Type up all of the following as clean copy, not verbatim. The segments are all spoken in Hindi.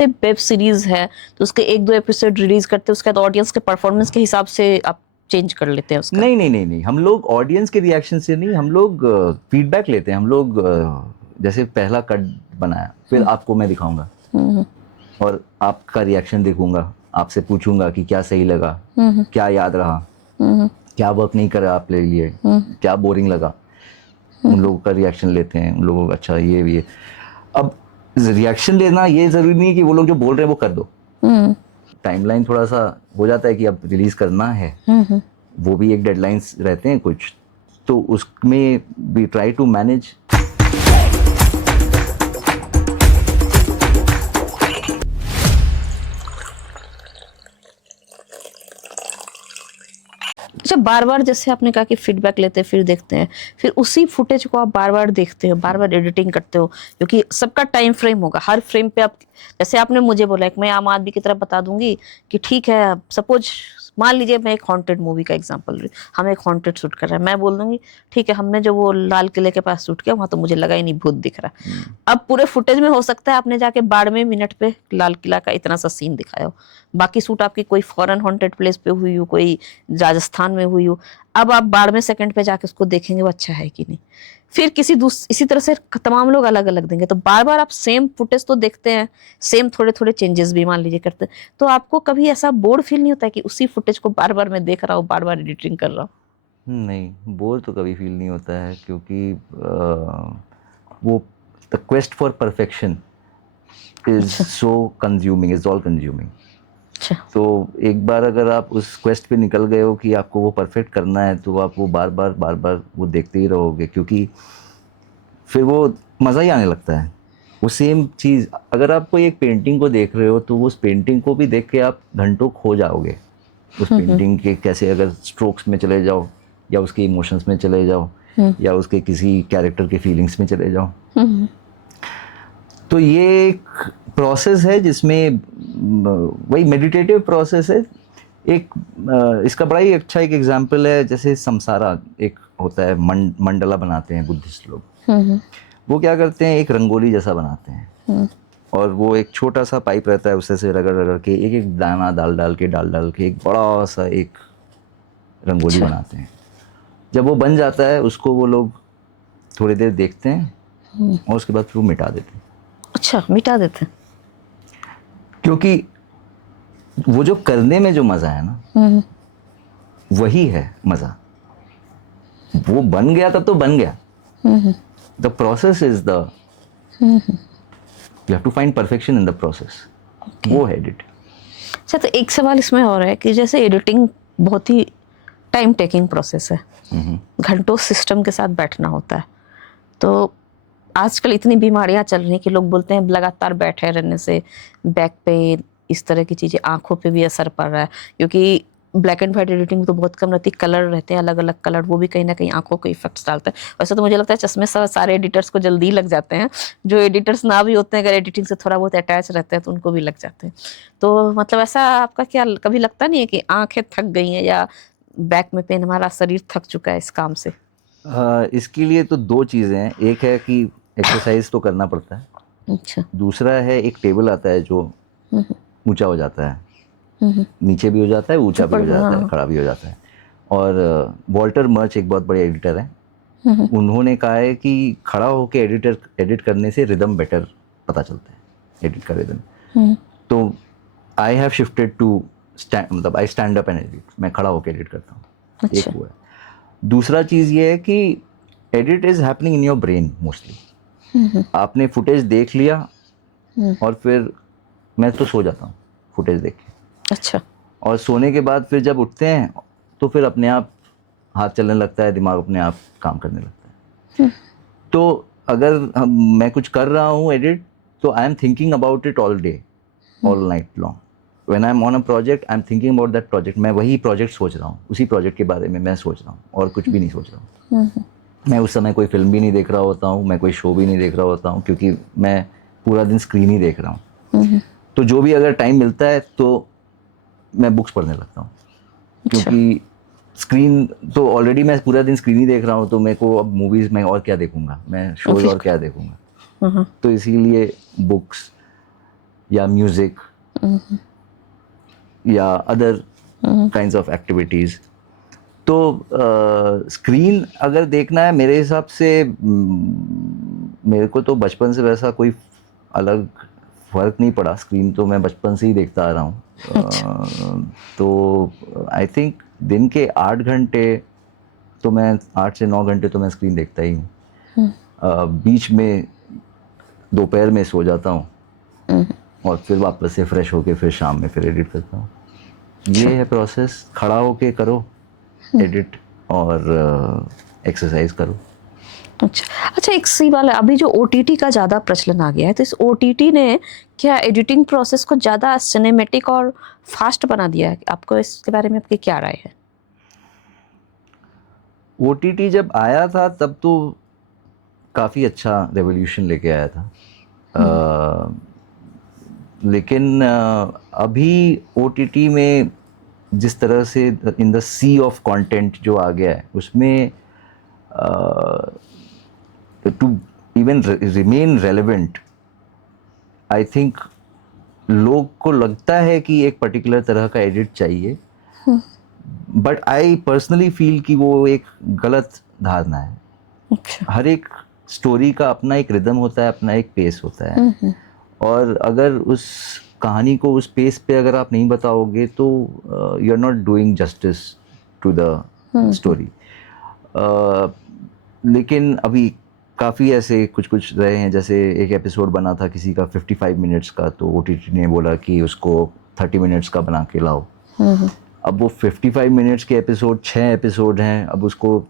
देखते वेब सीरीज है तो उसके 1-2 एपिसोड रिलीज करते हैं, उसके बाद ऑडियंस के परफॉर्मेंस के हिसाब से आप चेंज कर लेते हैं उसका? नहीं नहीं नहीं नहीं, हम लोग ऑडियंस के रिएक्शन से नहीं, हम लोग फीडबैक लेते हैं। हम लोग जैसे पहला कट बनाया, फिर आपको मैं दिखाऊंगा और आपका रिएक्शन देखूंगा, आपसे पूछूंगा कि क्या सही लगा, क्या याद रहा, क्या वर्क नहीं करा आप ले लिए, क्या बोरिंग लगा। उन लोगों का रिएक्शन लेते हैं, उन लोगों का अच्छा ये भी है। अब रिएक्शन लेना ये जरूरी नहीं है कि वो लोग जो बोल रहे हैं वो कर दो। टाइमलाइन थोड़ा सा हो जाता है कि अब रिलीज करना है, वो भी एक डेडलाइंस रहते हैं कुछ, तो उसमें वी ट्राई टू मैनेज। अच्छा, बार बार जैसे आपने कहा कि फीडबैक लेते हैं फिर देखते हैं, फिर उसी फुटेज को आप बार बार देखते हो, बार बार एडिटिंग करते हो, क्योंकि सबका टाइम फ्रेम होगा, हर फ्रेम पे आप, जैसे आपने मुझे बोला एक मैं आम आदमी की तरफ बता दूंगी कि ठीक है, सपोज मान लीजिए मैं एक हॉन्टेड मूवी का एग्जांपल रही, हम एक हॉन्टेड शूट कर रहे हैं, मैं बोल दूंगी ठीक है हमने जो वो लाल किले के पास शूट किया वहां तो मुझे लगा ही नहीं भूत दिख रहा। अब पूरे फुटेज में हो सकता है आपने जाके 12वें मिनट पे लाल किला का इतना सा सीन दिखाया हो, बाकी शूट आपकी कोई फॉरेन हॉन्टेड प्लेस पे हुई हो, कोई राजस्थान में हुई हो, अब आप 12वें सेकंड पे जाके उसको देखेंगे वो अच्छा है कि नहीं, फिर इसी तरह से तमाम लोग अलग अलग देंगे, तो बार बार आप सेम फुटेज तो देखते हैं, सेम थोड़े थोड़े चेंजेस भी मान लीजिए करते हैं, तो आपको कभी ऐसा बोर फील नहीं होता है कि उसी फुटेज को बार बार मैं देख रहा हूँ, बार बार एडिटिंग कर रहा हूँ? नहीं, बोर तो कभी फील नहीं होता है, क्योंकि वो the quest for perfection is so consuming, is all consuming. अच्छा। तो एक बार अगर आप उस क्वेस्ट पे निकल गए हो कि आपको वो परफेक्ट करना है, तो आप वो बार बार वो देखते ही रहोगे, क्योंकि फिर वो मज़ा ही आने लगता है। वो सेम चीज़, अगर आप कोई एक पेंटिंग को देख रहे हो तो उस पेंटिंग को भी देख के आप घंटों खो जाओगे उस पेंटिंग के, कैसे अगर स्ट्रोक्स में चले जाओ, या उसके इमोशंस में चले जाओ, या उसके किसी कैरेक्टर के फीलिंग्स में चले जाओ। तो ये एक प्रोसेस है जिसमें वही मेडिटेटिव प्रोसेस है। एक इसका बड़ा ही अच्छा एक एग्जांपल है, जैसे समसारा एक होता है, मंडला बनाते हैं बुद्धिस्ट लोग। वो क्या करते हैं, एक रंगोली जैसा बनाते हैं, और वो एक छोटा सा पाइप रहता है, उससे से रगड़ रगड़ के एक एक दाना डाल डाल के एक बड़ा सा एक रंगोली बनाते हैं। जब वो बन जाता है उसको वो लोग थोड़ी देर देखते हैं और उसके बाद फिर वो मिटा देते हैं। अच्छा, मिटा देते हैं? क्योंकि वो जो करने में जो मजा है ना, वही है मजा। वो बन गया तब तो बन गया। The process is the, you have to find perfection in the process. वो है एडिट। अच्छा, तो एक सवाल इसमें और है कि जैसे एडिटिंग बहुत ही टाइम टेकिंग प्रोसेस है, घंटों सिस्टम के साथ बैठना होता है, तो आजकल इतनी बीमारियां चल रही हैं कि लोग बोलते हैं लगातार बैठे रहने से बैक पेन, इस तरह की चीज़ें, आंखों पे भी असर पड़ रहा है, क्योंकि ब्लैक एंड वाइट एडिटिंग तो बहुत कम रहती, कलर रहते हैं अलग अलग कलर, वो भी कहीं ना कहीं आंखों को इफेक्ट्स डालता है। वैसे तो मुझे लगता है चश्मे सारे एडिटर्स को जल्दी लग जाते हैं, जो एडिटर्स ना भी होते हैं अगर एडिटिंग से थोड़ा बहुत अटैच रहते हैं तो उनको भी लग जाते हैं। तो मतलब ऐसा आपका क्या कभी लगता नहीं है कि आंखें थक गई हैं या बैक में पेन, हमारा शरीर थक चुका है इस काम से? इसके लिए तो दो चीज़ें हैं। एक है कि एक्सरसाइज तो करना पड़ता है। अच्छा। दूसरा है एक टेबल आता है जो ऊंचा हो जाता है, नीचे भी हो जाता है, ऊंचा भी हो जाता है, खड़ा भी हो जाता है। और वॉल्टर मर्च एक बहुत बड़े एडिटर हैं, उन्होंने कहा है कि खड़ा होकर एडिट करने से रिदम बेटर पता चलता है, एडिट का रिदम। तो आई हैव शिफ्टेड टू मतलब I stand up and edit, मैं खड़ा होकर एडिट करता हूँ। अच्छा। एक वो है। दूसरा चीज़ ये है कि edit is happening in your brain mostly. आपने फुटेज देख लिया और फिर मैं तो सो जाता हूँ फुटेज देख के। अच्छा। और सोने के बाद फिर जब उठते हैं तो फिर अपने आप हाथ चलने लगता है, दिमाग अपने आप काम करने लगता है। तो अगर मैं कुछ कर रहा हूँ एडिट, तो I am thinking about it all day, all night long. When I am on a project, I am thinking about that project. मैं वही प्रोजेक्ट सोच रहा हूँ, उसी प्रोजेक्ट के बारे में मैं सोच रहा हूँ, और कुछ भी नहीं सोच रहा हूँ। मैं उस समय कोई फिल्म भी नहीं देख रहा होता हूँ, मैं कोई शो भी नहीं देख रहा होता हूँ, क्योंकि मैं पूरा दिन स्क्रीन ही देख रहा हूँ। तो जो भी अगर टाइम मिलता है तो मैं बुक्स पढ़ने लगता हूँ, क्योंकि स्क्रीन तो ऑलरेडी मैं पूरा दिन स्क्रीन ही देख रहा हूँ, तो मेरे को अब मूवीज़ में और क्या देखूंगा, मैं शोज और क्या देखूंगा। तो इसीलिए बुक्स। या म्यूजिक या अदर काइंड्स ऑफ एक्टिविटीज़। तो स्क्रीन अगर देखना है मेरे हिसाब से, मेरे को तो बचपन से वैसा कोई अलग फ़र्क नहीं पड़ा। स्क्रीन तो मैं बचपन से ही देखता आ रहा हूँ। तो आई थिंक दिन के 8 घंटे तो मैं 8 से 9 घंटे तो मैं स्क्रीन देखता ही हूँ। बीच में दोपहर में सो जाता हूँ और फिर वापस से फ्रेश होके फिर शाम में फिर एडिट करता हूँ। ये है प्रोसेस। खड़ा होके करो एडिट और एक्सरसाइज करो। अच्छा, एक सी वाला, अभी जो ओटीटी का ज़्यादा प्रचलन आ गया है, तो इस ओटीटी ने क्या एडिटिंग प्रोसेस को ज़्यादा सिनेमेटिक और फास्ट बना दिया है? आपको इसके बारे में आपकी क्या राय है? ओटीटी जब आया था तब तो काफ़ी अच्छा रेवोल्यूशन लेके आया था। लेकिन अभी ओटीटी में जिस तरह से in the sea of content जो आ गया है, उसमें to even remain relevant, I think लोग को लगता है कि एक पर्टिकुलर तरह का एडिट चाहिए, बट आई पर्सनली फील कि वो एक गलत धारणा है। अच्छा। हर एक स्टोरी का अपना एक रिदम होता है, अपना एक पेस होता है, और अगर उस कहानी को उस पेस पे अगर आप नहीं बताओगे तो you are not doing justice to the story. लेकिन अभी काफ़ी ऐसे कुछ रहे हैं, जैसे एक एपिसोड बना था किसी का 55 मिनट्स का, तो ओटीटी ने बोला कि उसको 30 मिनट्स का बना के लाओ। अब वो 55 मिनट्स के एपिसोड 6 एपिसोड हैं, अब उसको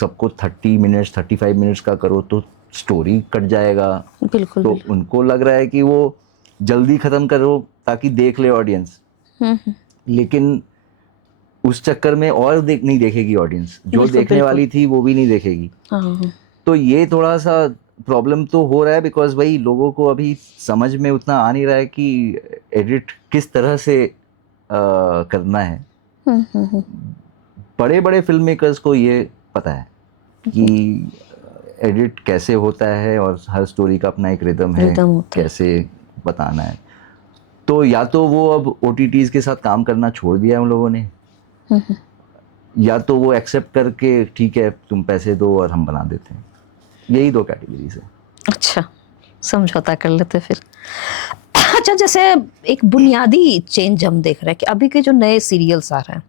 सबको 30 मिनट्स 35 मिनट्स का करो तो स्टोरी कट जाएगा। बिल्कुल, तो उनको लग रहा है कि वो जल्दी ख़त्म करो ताकि देख ले ऑडियंस, लेकिन उस चक्कर में और नहीं देखेगी ऑडियंस, जो देखने वाली थी वो भी नहीं देखेगी। तो ये थोड़ा सा प्रॉब्लम तो हो रहा है, बिकॉज भाई लोगों को अभी समझ में उतना आ नहीं रहा है कि एडिट किस तरह से करना है। बड़े बड़े फिल्म मेकर्स को ये पता है कि एडिट कैसे होता है और हर स्टोरी का अपना एक रिदम है, कैसे बताना है। तो या तो वो अब ओटीटीज के साथ काम करना छोड़ दिया है उन लोगों ने, या तो वो एक्सेप्ट करके ठीक है तुम पैसे दो और हम बना देते हैं। यही 2 कैटेगरीज है। अच्छा, समझौता कर लेते फिर। अच्छा, जैसे एक बुनियादी चेंज हम देख रहे हैं कि अभी के जो नए सीरियल्स आ रहे हैं,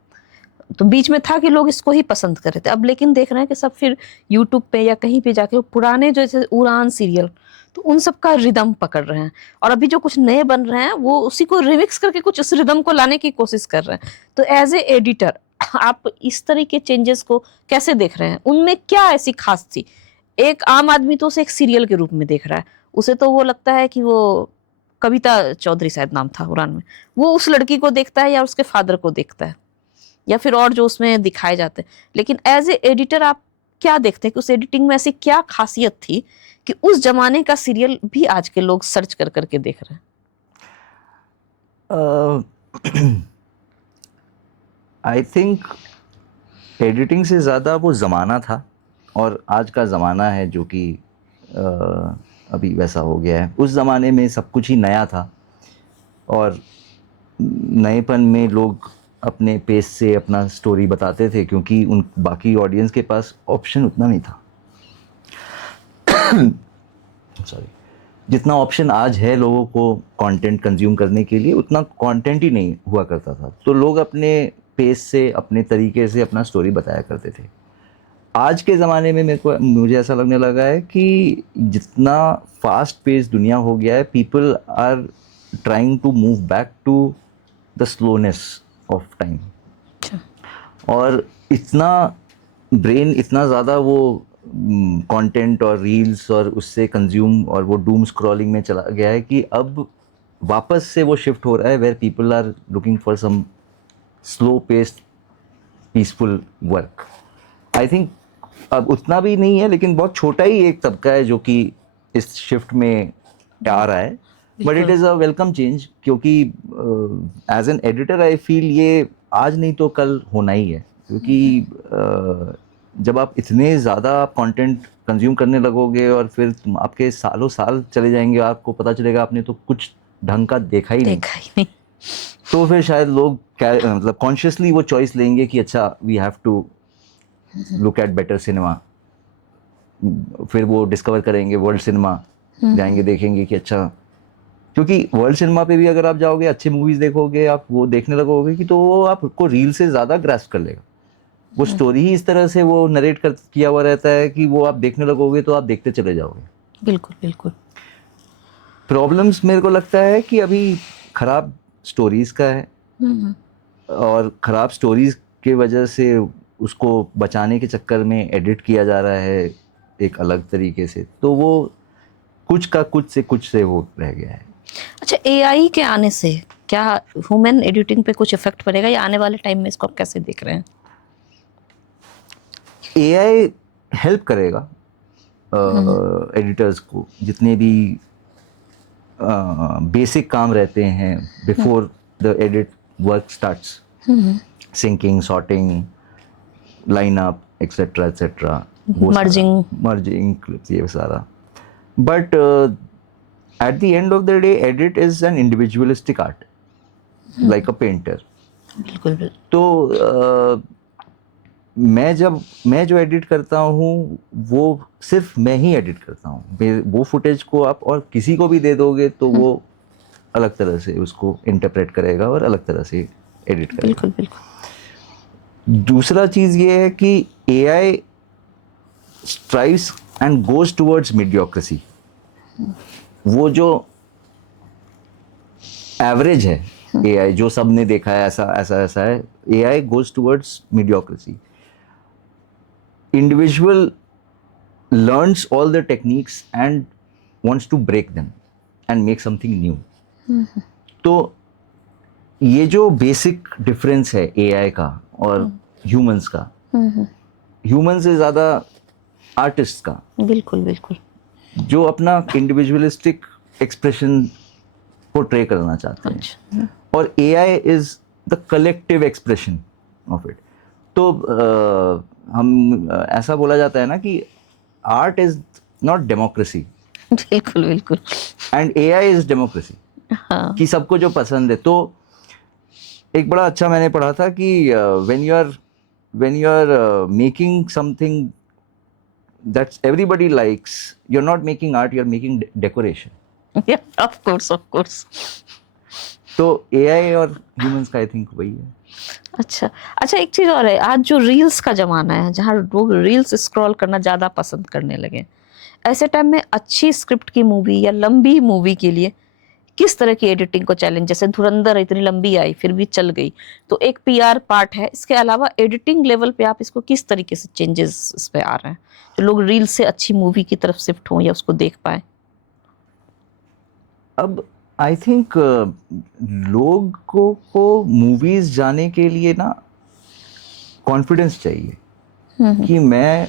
तो बीच में था कि लोग इसको ही पसंद कर रहे थे, अब लेकिन देख रहे हैं कि सब फिर यूट्यूब पे या कहीं पे जाके वो पुराने जैसे उड़ान सीरियल, तो उन सब का रिदम पकड़ रहे हैं, और अभी जो कुछ नए बन रहे हैं वो उसी को रिमिक्स करके कुछ उस रिदम को लाने की कोशिश कर रहे हैं। तो एज ए एडिटर आप इस तरह के चेंजेस को कैसे देख रहे हैं? उनमें क्या ऐसी खास थी? एक आम आदमी तो उसे एक सीरियल के रूप में देख रहा है, उसे तो वो लगता है कि वो कविता चौधरी शायद नाम था उड़ान में, वो उस लड़की को देखता है या उसके फादर को देखता है या फिर और जो उसमें दिखाए जाते हैं। लेकिन एज ए एडिटर आप क्या देखते हैं कि उस एडिटिंग में ऐसी क्या खासियत थी कि उस जमाने का सीरियल भी आज के लोग सर्च कर करके देख रहे हैं? आई थिंक एडिटिंग से ज़्यादा वो ज़माना था और आज का ज़माना है जो कि अभी वैसा हो गया है। उस ज़माने में सब कुछ ही नया था और नएपन में लोग अपने पेस से अपना स्टोरी बताते थे, क्योंकि उन बाकी ऑडियंस के पास ऑप्शन उतना नहीं था। सॉरी, जितना ऑप्शन आज है लोगों को कंटेंट कंज्यूम करने के लिए, उतना कंटेंट ही नहीं हुआ करता था। तो लोग अपने पेस से अपने तरीके से अपना स्टोरी बताया करते थे। आज के ज़माने में मुझे ऐसा लगने लगा है कि जितना फास्ट पेस दुनिया हो गया है, people are trying to move back to the slowness of time. और इतना ब्रेन इतना ज़्यादा वो कंटेंट और रील्स और उससे कंज्यूम और वो डूम स्क्रॉलिंग में चला गया है कि अब वापस से वो शिफ्ट हो रहा है, where people are looking for some slow paced peaceful work. I think अब उतना भी नहीं है, लेकिन बहुत छोटा ही एक तबका है जो कि इस शिफ्ट में आ रहा है, but it is a welcome change, क्योंकि as an editor I feel ये आज नहीं तो कल होना ही है। क्योंकि जब आप इतने ज़्यादा कंटेंट कंज्यूम करने लगोगे और फिर आपके सालों साल चले जाएंगे, आपको पता चलेगा आपने तो कुछ ढंग का देखा ही नहीं, देखा ही नहीं। तो फिर शायद लोग मतलब कॉन्शियसली वो चॉइस लेंगे कि अच्छा we have to look at better cinema, फिर वो डिस्कवर करेंगे वर्ल्ड सिनेमा, जाएंगे देखेंगे कि अच्छा, क्योंकि वर्ल्ड सिनेमा पे भी अगर आप जाओगे अच्छी मूवीज देखोगे, आप वो देखने लगोगे कि तो वो आपको रील से ज़्यादा ग्रास्प कर लेगा। वो स्टोरी ही इस तरह से वो नरेट कर किया हुआ रहता है कि वो आप देखने लगोगे तो आप देखते चले जाओगे। बिल्कुल बिल्कुल। प्रॉब्लम्स मेरे को लगता है कि अभी खराब स्टोरीज का है, और खराब स्टोरीज के वजह से उसको बचाने के चक्कर में एडिट किया जा रहा है एक अलग तरीके से, तो वो कुछ का कुछ से वो रह गया है। अच्छा, एआई के आने से क्या ह्यूमन एडिटिंग पे कुछ इफेक्ट पड़ेगा, या आने वाले टाइम में इसको आप कैसे देख रहे हैं? एआई हेल्प करेगा एडिटर्स को, जितने भी बेसिक काम रहते हैं before the edit work starts, syncing, sorting, lineup etcetera etcetera, merging clips, ये सारा। But at the end of the day edit is an individualistic art, like a painter. बिल्कुल बिल्कुल। तो मैं जो एडिट करता हूँ वो सिर्फ मैं ही एडिट करता हूँ। वो फुटेज को आप और किसी को भी दे दोगे तो वो अलग तरह से उसको इंटरप्रेट करेगा और अलग तरह से एडिट करेगा। बिल्कुल बिल्कुल। दूसरा चीज़ ये है कि AI strives and goes towards mediocrity. वो जो एवरेज है एआई, जो सबने देखा है ऐसा है, AI goes towards mediocrity. individual learns all the techniques and wants to break them and make something new. तो ये जो बेसिक डिफरेंस है एआई का और ह्यूमंस का, ह्यूमंस से ज़्यादा आर्टिस्ट का, बिल्कुल बिल्कुल। जो अपना इंडिविजुअलिस्टिक एक्सप्रेशन पोर्ट्रे करना चाहते हैं। अच्छा। और AI is the collective expression of it. तो हम ऐसा बोला जाता है ना कि आर्ट इज नॉट डेमोक्रेसी बिल्कुल बिल्कुल। एंड एआई इज डेमोक्रेसी, हाँ। कि सबको जो पसंद है। तो एक बड़ा अच्छा मैंने पढ़ा था कि when you are making something that's everybody likes, you are not making art, you are making decoration. Of course of course. तो एआई और ह्यूमंस का आई थिंक वही है। अच्छा अच्छा, एक चीज और है, आज जो रील्स का जमाना है जहाँ लोग रील्स स्क्रॉल करना ज्यादा पसंद करने लगे, ऐसे टाइम में अच्छी स्क्रिप्ट की मूवी या लंबी मूवी के लिए किस तरह की एडिटिंग को चैलेंज, जैसे धुरंधर इतनी लंबी आई फिर भी चल गई, तो एक पीआर पार्ट है, इसके अलावा एडिटिंग लेवल पे आप इसको किस तरीके से चेंजेस इस पे आ रहे हैं तो लोग रील से अच्छी मूवी की तरफ शिफ्ट हों या उसको देख पाए? अब आई थिंक लोगों को मूवीज जाने के लिए ना कॉन्फिडेंस चाहिए कि मैं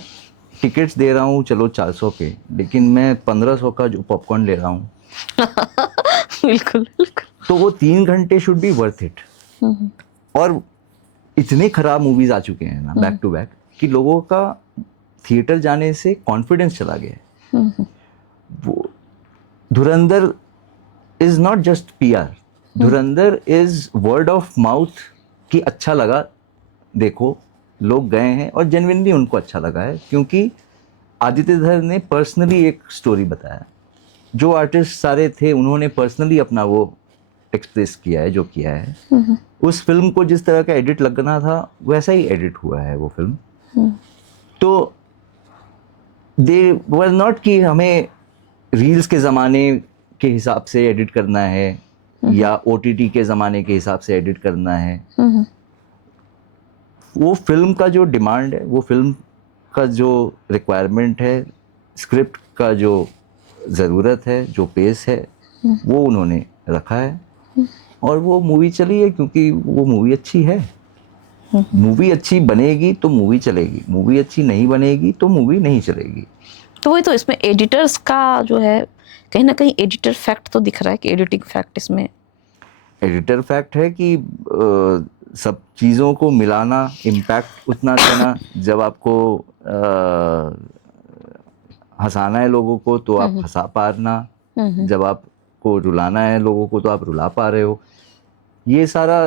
टिकट्स दे रहा हूँ चलो 400 के, लेकिन मैं 1500 का जो पॉपकॉर्न ले रहा हूँ बिल्कुल बिल्कुल। तो वो 3 घंटे शुड बी वर्थ इट। और इतने खराब मूवीज आ चुके हैं ना बैक टू बैक कि लोगों का थिएटर जाने से कॉन्फिडेंस चला गया है। वो धुरंधर is not just PR, Dhurandhar is word of mouth कि अच्छा लगा, देखो लोग गए हैं और जेन्युइनली उनको अच्छा लगा है, क्योंकि आदित्य धर ने पर्सनली एक स्टोरी बताया। जो आर्टिस्ट सारे थे उन्होंने पर्सनली अपना वो एक्सप्रेस किया है जो किया है। उस फिल्म को जिस तरह का एडिट लगना था वैसा ही एडिट हुआ है वो फिल्म। तो दे वर नॉट कि हमें रील्स के ज़माने के हिसाब से एडिट करना है या ओटीटी के ज़माने के हिसाब से एडिट करना है। वो फिल्म का जो डिमांड है, वो फिल्म का जो रिक्वायरमेंट है, स्क्रिप्ट का जो ज़रूरत है, जो पेस है, वो उन्होंने रखा है और वो मूवी चली है क्योंकि वो मूवी अच्छी है। मूवी अच्छी बनेगी तो मूवी चलेगी, मूवी अच्छी नहीं बनेगी तो मूवी नहीं चलेगी। तो वही तो, इसमें एडिटर्स का जो है कहीं ना कहीं एडिटर फैक्ट तो दिख रहा है कि एडिटिंग फैक्ट इसमें एडिटर फैक्ट है कि सब चीज़ों को मिलाना, इम्पैक्ट उतना करना। जब आपको हंसाना है लोगों को तो आप हंसा पाना, जब आपको आपको रुलाना है लोगों को तो आप रुला पा रहे हो। ये सारा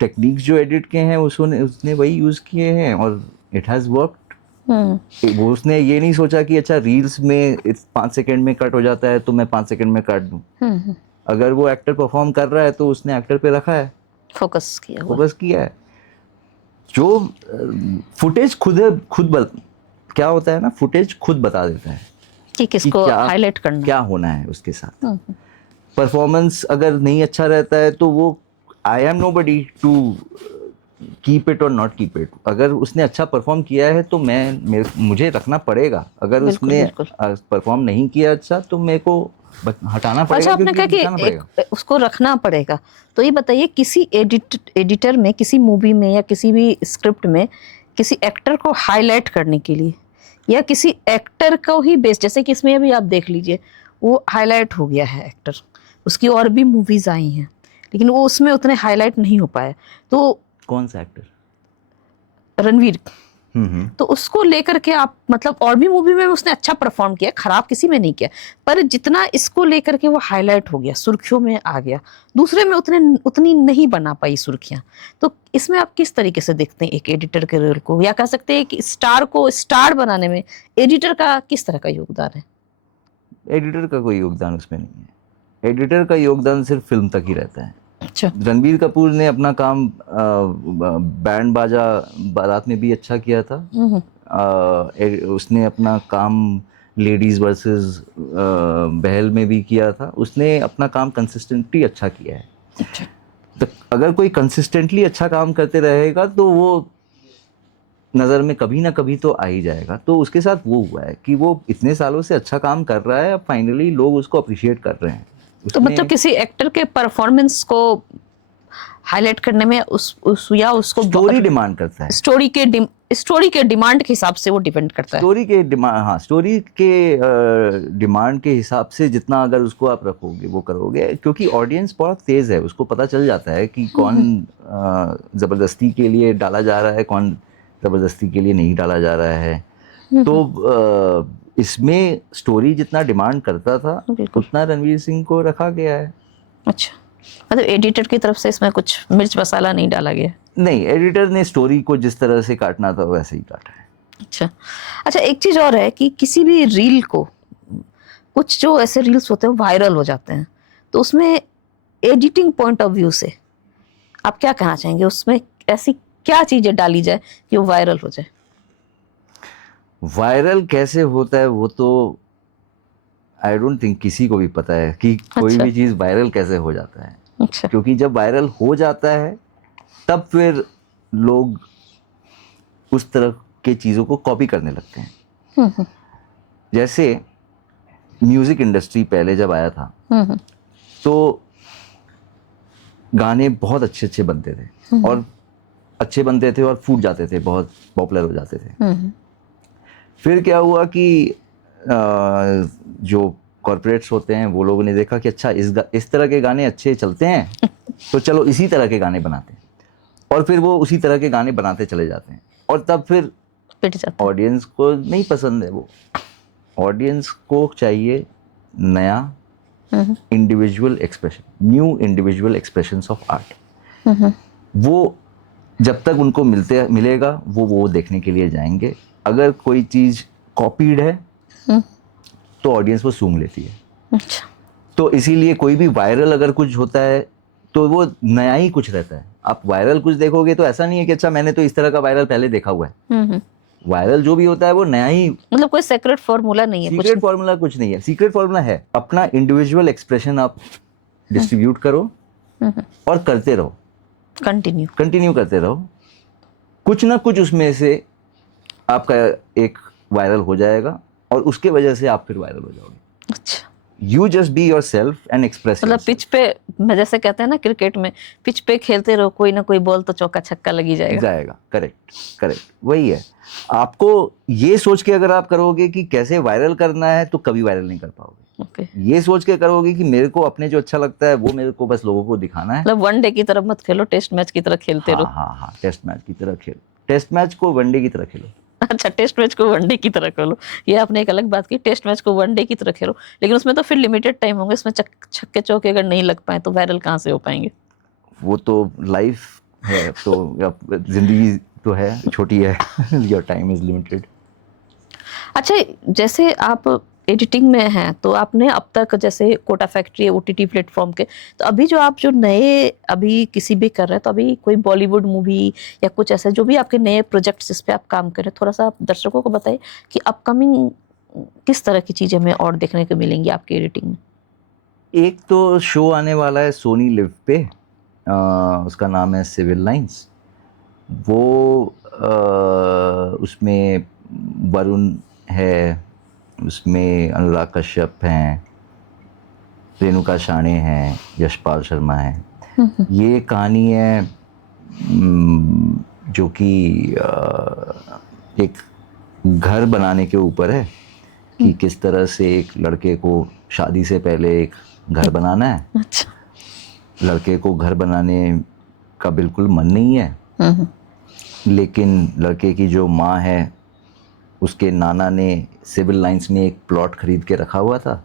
टेक्निक्स जो एडिट के हैं उसने वही यूज़ किए हैं और इट हैज़ वर्कड। वो उसने ये नहीं सोचा कि अच्छा रील्स में 5 सेकंड में कट हो जाता है तो मैं 5 सेकंड में काट दूं। अगर वो एक्टर परफॉर्म कर रहा है तो उसने एक्टर पे रखा है, फोकस किया है। जो फुटेज क्या होता है ना, फुटेज खुद बता देता है कि किसको हाईलाइट करना, क्या होना है उसके साथ। परफॉर्मेंस अगर नहीं अच्छा रहता है तो वो I am nobody to keep it और नॉट कीप इट। अगर उसने अच्छा परफॉर्म किया है तो मुझे रखना पड़ेगा। अगर उसने परफॉर्म नहीं किया अच्छा तो मेरे को हटाना पड़ेगा। अच्छा, आपने कहा कि उसको रखना पड़ेगा, तो ये बताइए किसी एडिटर में, किसी मूवी में या किसी भी स्क्रिप्ट में किसी एक्टर को हाईलाइट करने के लिए या किसी एक्टर को ही बेस, जैसे कि इसमें अभी आप देख लीजिए वो हाईलाइट हो गया है एक्टर, उसकी और भी मूवीज आई हैं लेकिन वो उसमें उतने हाईलाइट नहीं हो पाए, तो कौन सा एक्टर? रणवीर। तो उसको लेकर के आप मतलब और भी मूवी में उसने अच्छा परफॉर्म किया, खराब किसी में नहीं किया, पर जितना इसको लेकर के वो हाईलाइट हो गया, सुर्खियों में आ गया, दूसरे में उतनी नहीं बना पाई सुर्खियां। तो इसमें आप किस तरीके से देखते हैं एक एडिटर के रोल को, या कह सकते हैं कि स्टार को स्टार बनाने में एडिटर का किस तरह का योगदान है? एडिटर का कोई योगदान उसमें नहीं है। एडिटर का योगदान सिर्फ फिल्म तक ही रहता है। अच्छा। रणबीर कपूर ने अपना काम बैंड बाजा बारात में भी अच्छा किया था। उसने अपना काम लेडीज वर्सेस बहल में भी किया था। उसने अपना काम कंसिस्टेंटली अच्छा किया है। अच्छा। तो अगर कोई कंसिस्टेंटली अच्छा काम करते रहेगा तो वो नज़र में कभी ना कभी तो आ ही जाएगा। तो उसके साथ वो हुआ है कि वो इतने सालों से अच्छा काम कर रहा है, अब फाइनली लोग उसको अप्रिशिएट कर रहे हैं। तो मतलब किसी एक्टर के परफॉर्मेंस को हाईलाइट करने में या उसको स्टोरी डिमांड करता है, स्टोरी के डिमांड के हिसाब से वो डिपेंड करता है। स्टोरी के डिमांड के हिसाब से जितना अगर उसको आप रखोगे वो करोगे, क्योंकि ऑडियंस बहुत तेज है, उसको पता चल जाता है कि कौन ज़बरदस्ती के लिए डाला जा रहा है, कौन ज़बरदस्ती के लिए नहीं डाला जा रहा है। तो इसमें स्टोरी जितना डिमांड करता था उतना रणवीर सिंह को रखा गया है। अच्छा, मतलब एडिटर की तरफ से इसमें कुछ मिर्च मसाला नहीं डाला गया? नहीं, एडिटर ने स्टोरी को जिस तरह से काटना था वैसे ही काटा है। अच्छा, एक चीज और है कि किसी भी रील को, कुछ जो ऐसे रील्स होते हैं वायरल हो जाते हैं, तो उसमें एडिटिंग पॉइंट ऑफ व्यू से आप क्या कहना चाहेंगे? उसमें ऐसी क्या चीजें डाली जाए कि वो वायरल हो जाए? वायरल कैसे होता है वो तो आई डोंट थिंक किसी को भी पता है कि कोई भी चीज़ वायरल कैसे हो जाता है। अच्छा। क्योंकि जब वायरल हो जाता है तब फिर लोग उस तरह के चीज़ों को कॉपी करने लगते हैं। जैसे म्यूज़िक इंडस्ट्री पहले जब आया था तो गाने बहुत अच्छे अच्छे बनते थे और अच्छे बनते थे और फूट जाते थे, बहुत पॉपुलर हो जाते थे। फिर क्या हुआ कि जो कॉर्पोरेट्स होते हैं वो लोगों ने देखा कि अच्छा इस तरह के गाने अच्छे चलते हैं तो चलो इसी तरह के गाने बनाते हैं, और फिर वो उसी तरह के गाने बनाते चले जाते हैं, और तब फिर ऑडियंस को नहीं पसंद है। वो ऑडियंस को चाहिए नया individual expression, new individual expressions of art. वो जब तक उनको मिलेगा वो देखने के लिए जाएंगे। अगर कोई चीज़ कॉपीड है तो ऑडियंस वो सूंघ लेती है। अच्छा। तो इसीलिए कोई भी वायरल अगर कुछ होता है तो वो नया ही कुछ रहता है। आप वायरल कुछ देखोगे तो ऐसा नहीं है कि अच्छा मैंने तो इस तरह का वायरल पहले देखा हुआ है। वायरल जो भी होता है वो नया ही, मतलब कोई सीक्रेट फार्मूला नहीं है, सीक्रेट फार्मूला कुछ नहीं है। सीक्रेट फार्मूला है अपना इंडिविजुअल एक्सप्रेशन आप डिस्ट्रीब्यूट करो और करते रहो, कंटिन्यू करते रहो। कुछ ना कुछ उसमें से आपका एक वायरल हो जाएगा और उसके वजह से आप फिर वायरल हो जाओगे। अच्छा। You just be yourself and express मतलब yourself। पिच पे, मैं जैसे कहते हैं ना क्रिकेट में, पिच पे खेलते रहो, कोई ना कोई बॉल तो चौका छक्का लगी जाएगा। करेक्ट वही है। आपको ये सोच के अगर आप करोगे कि कैसे वायरल करना है तो कभी वायरल नहीं कर पाओगे। ये सोच के करोगे कि मेरे को अपने जो अच्छा लगता है वो मेरे को बस लोगों को दिखाना है, मतलब वनडे की तरफ मत खेलो, टेस्ट मैच की तरह खेलते रहो। हाँ, टेस्ट मैच की तरह खेलो। टेस्ट मैच को वनडे की तरह खेलो। अच्छा, टेस्ट मैच को वनडे की तरह खेलो, ये आपने एक अलग बात की, टेस्ट मैच को वनडे की तरह खेलो, लेकिन उसमें तो फिर लिमिटेड टाइम होंगे, इसमें छक्के चौके अगर नहीं लग पाए तो वायरल कहाँ से हो पाएंगे? वो तो लाइफ है, तो अब जिंदगी तो है, छोटी है। Your time is limited. अच्छा, जैसे आप एडिटिंग में हैं तो आपने अब तक जैसे कोटा फैक्ट्री, ओटीटी प्लेटफॉर्म के, तो अभी जो आप जो नए अभी किसी भी कर रहे हैं, तो अभी कोई बॉलीवुड मूवी या कुछ ऐसा जो भी आपके नए प्रोजेक्ट्स जिस पे आप काम कर रहे हैं, थोड़ा सा आप दर्शकों को बताइए कि अपकमिंग किस तरह की चीजें हमें और देखने को मिलेंगी आपकी एडिटिंग में? एक तो शो आने वाला है सोनी लिव पे, उसका नाम है सिविल लाइंस। वो उसमें वरुण है, उसमें अनुराग कश्यप हैं, रेणुका शाणे हैं, यशपाल शर्मा हैं। ये कहानी है जो कि एक घर बनाने के ऊपर है कि किस तरह से एक लड़के को शादी से पहले एक घर बनाना है। अच्छा। लड़के को घर बनाने का बिल्कुल मन नहीं है, लेकिन लड़के की जो माँ है, उसके नाना ने सिविल लाइंस में एक प्लॉट खरीद के रखा हुआ था।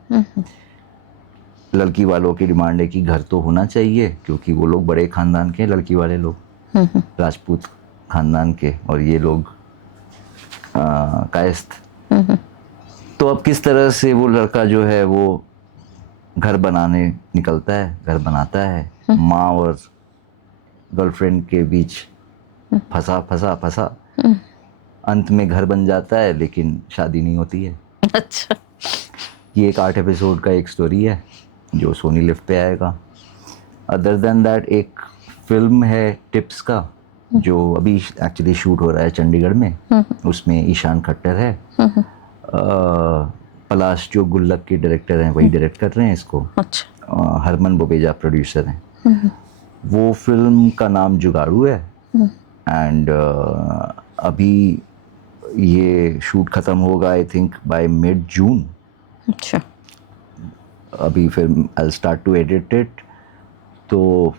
लड़की वालों की डिमांड है कि घर तो होना चाहिए, क्योंकि वो लोग बड़े खानदान के, लड़की वाले लोग राजपूत खानदान के, और ये लोग कायस्थ। तो अब किस तरह से वो लड़का जो है वो घर बनाने निकलता है, घर बनाता है, माँ और गर्लफ्रेंड के बीच फंसा फंसा फंसा, अंत में घर बन जाता है, लेकिन शादी नहीं होती है। अच्छा। ये एक 8 एपिसोड का एक स्टोरी है जो सोनी लिव पे आएगा। अदर देन दैट एक फिल्म है टिप्स का, जो अभी एक्चुअली शूट हो रहा है चंडीगढ़ में। उसमें ईशान खट्टर है, पलाश जो गुल्लक के डायरेक्टर हैं वही डायरेक्ट कर रहे हैं इसको। अच्छा। हरमन बोबेजा प्रोड्यूसर हैं। वो फिल्म का नाम जुगाड़ू है, एंड अभी ये शूट ख़त्म होगा I think by mid June. अच्छा। अभी फिर I start to edit it. तो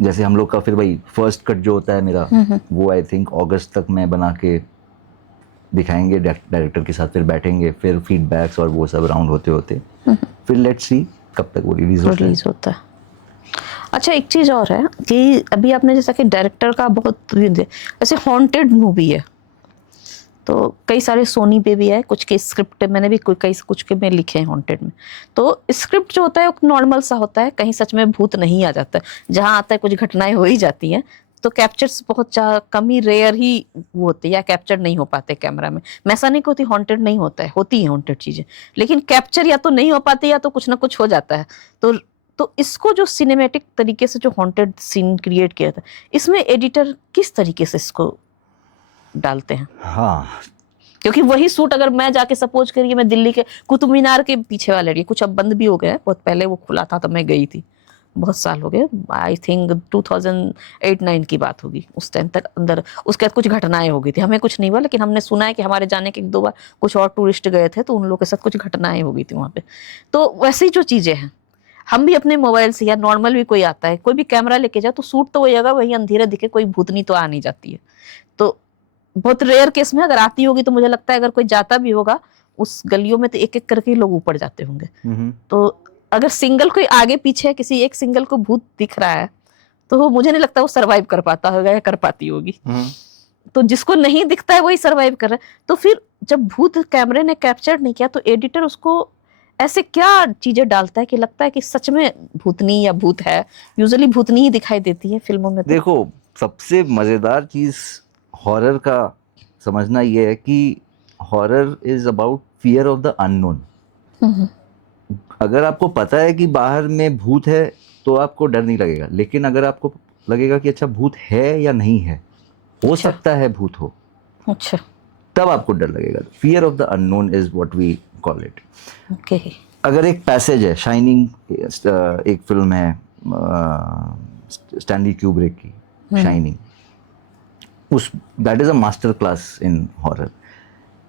जैसे हम लोग का फिर वही फर्स्ट कट जो होता है मेरा, वो आई थिंक अगस्त तक मैं बना के दिखाएंगे डायरेक्टर के साथ, फिर बैठेंगे, फिर फीडबैक्स और वो सब राउंड होते होते फिर लेट्स सी कब तक वो रिलीज होता है। अच्छा, एक चीज़ और है कि अभी आपने जैसा कि डायरेक्टर का बहुत ऐसे हॉन्टेड मूवी है, तो कई सारे सोनी पे भी है, कुछ के स्क्रिप्ट मैंने भी कुछ के में लिखे हैं हॉन्टेड में। तो स्क्रिप्ट जो होता है वो नॉर्मल सा होता है, कहीं सच में भूत नहीं आ जाता है, जहाँ आता है कुछ घटनाएं हो ही जाती हैं, तो कैप्चर्स बहुत कम ही, रेयर ही वो होते हैं या कैप्चर नहीं हो पाते कैमरा में। मैं ऐसा नहीं कहती हॉन्टेड नहीं होता है, होती है हॉन्टेड चीजें, लेकिन कैप्चर या तो नहीं हो पाती या तो कुछ ना कुछ हो जाता है। तो इसको जो सिनेमैटिक तरीके से जो हॉन्टेड सीन क्रिएट किया था, इसमें एडिटर किस तरीके से इसको डालते हैं? हाँ, क्योंकि वही सूट अगर मैं जाके सपोज करिए मैं दिल्ली के कुतुब मीनार के पीछे वाले एरिया, कुछ अब बंद भी हो गया है, बहुत पहले वो खुला था तब मैं गई थी, बहुत साल हो गए, आई थिंक 2008-9 की बात होगी, उस टाइम तक अंदर उसके बाद कुछ घटनाएं हो गई थी, हमें कुछ नहीं हुआ, लेकिन हमने सुना है कि हमारे जाने के 1-2 बार कुछ और टूरिस्ट गए थे तो उन लोगों के साथ कुछ घटनाएं हो गई थी वहाँ पे। तो वैसी जो चीजें हैं, हम भी अपने मोबाइल से या नॉर्मल भी कोई आता है, कोई भी कैमरा लेके जाए तो सूट तो वही जगह वही अंधेरा दिखे, कोई भूतनी तो आ नहीं जाती है। तो बहुत रेयर केस में अगर आती होगी तो मुझे लगता है अगर कोई जाता भी होगा उस गलियों में तो एक एक करके लोग ऊपर जाते होंगे। तो अगर सिंगल कोई आगे पीछे किसी एक सिंगल को भूत दिख रहा है तो वो मुझे नहीं लगता वो सरवाइव कर पाता होगा या कर पाती होगी। तो जिसको नहीं दिखता है वही सरवाइव कर रहा है। तो फिर जब भूत कैमरे ने कैप्चर नहीं किया तो एडिटर उसको ऐसे क्या चीजें डालता है कि लगता है कि सच में भूतनी या भूत है? यूजुअली भूतनी ही दिखाई देती है फिल्मों में। तो देखो, सबसे मज़ेदार चीज़ हॉरर का समझना ये है कि horror is about fear of the unknown. अगर आपको पता है कि बाहर में भूत है तो आपको डर नहीं लगेगा, लेकिन अगर आपको लगेगा कि अच्छा भूत है या नहीं है, हो सकता है भूत हो, अच्छा, तब आपको डर लगेगा। Fear of the unknown is what we call it. Okay. अगर एक पैसेज है, शाइनिंग एक फिल्म है स्टैनली क्यूब्रिक की, शाइनिंग, उस that is a master class in horror.